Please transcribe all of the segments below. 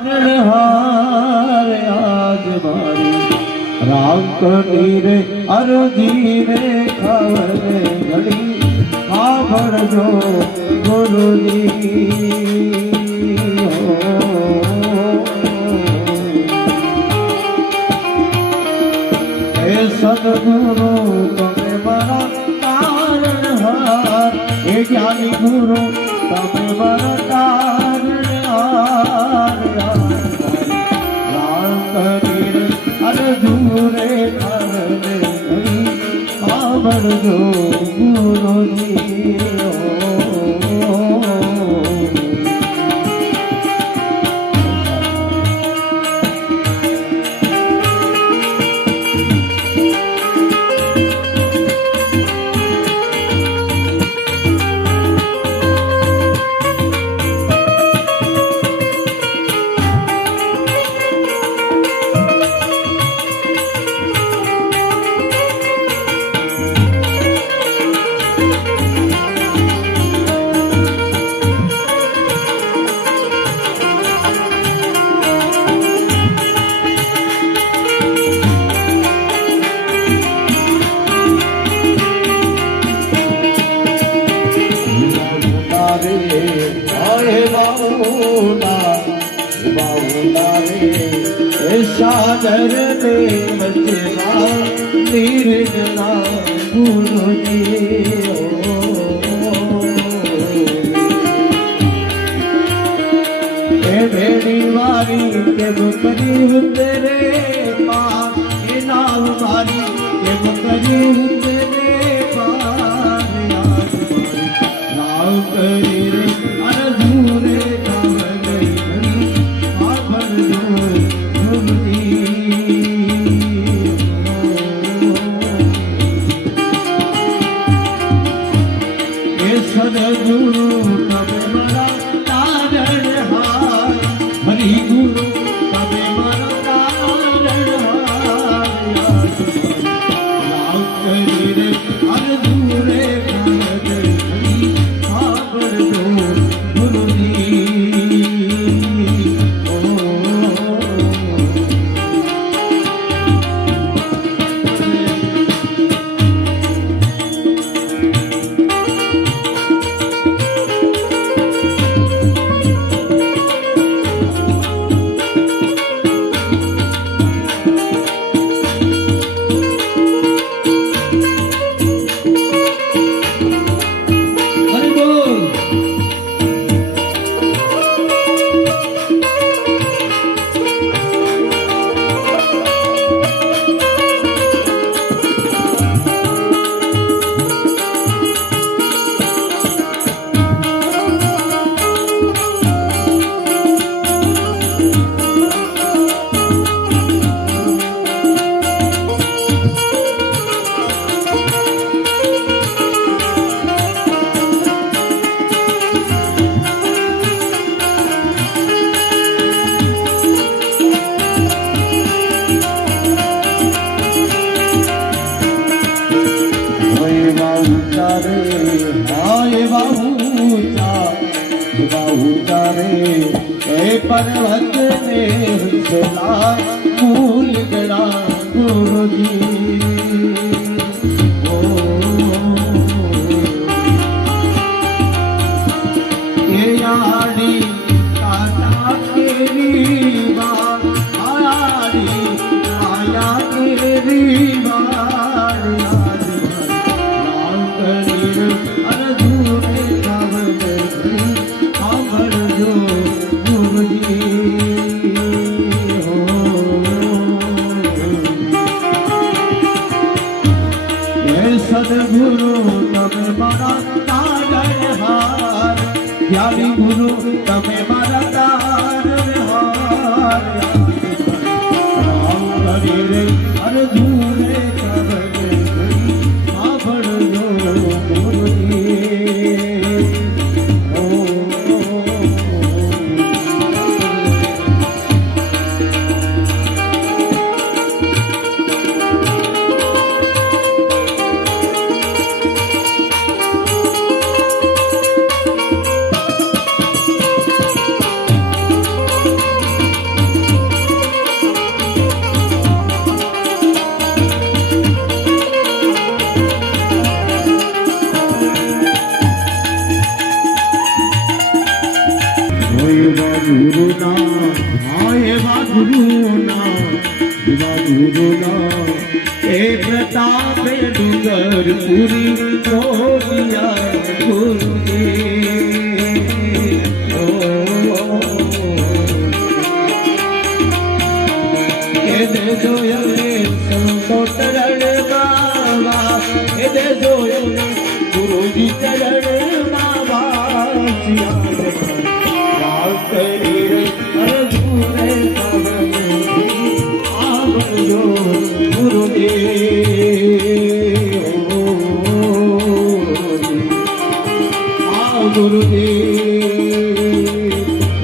हार आज मारी राम कनीर अरजी रे खबर घड़ी खबर जो गुरु जी हे सदगुरु तमे मारा तारण हार हे ज्ञानी गुरु तमे मारा तारण हार अरजूरे खरने खबर जो गुरु जी सागर दे बचना निर्जला गुरु जी भेड़ी मारी के बकरी तेरे पास ये नाम मारी के बकरी तेरे पास नाव करी रे अरधूरे सदगुरु तब मरा तारण हार हरि गुरु तब मरा तारण हार राम करी रे अरधूरे खबर जो गुरु जी पर्वत में चला मूल गड़ा गुरु जी ये यारी काटा केरी बार आयारी आया केरी बार राम करीर अरधूरे खबर जो गुरु जी सदगुरु तमे मारा तारण हार ज्ञानी गुरु तमे मारा तारण हार राम हरि रे अरधूरे खबर जो गुरु जी હા એવા ગુરુના એ પ્રતાપે ડુંગર પુરી જોડિયા ગુરુજી એ દેજો યે સંકોટરણ બાબા એ દેજો યે ગુરુજી ચરણ બાબા સિયા કરી અરજુને આવજો ગુરુદેવ આ ગુરુદેવ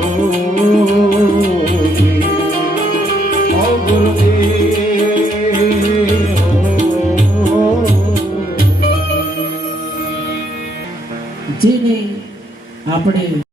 ઓ ગુરુદેવ જેને આપણે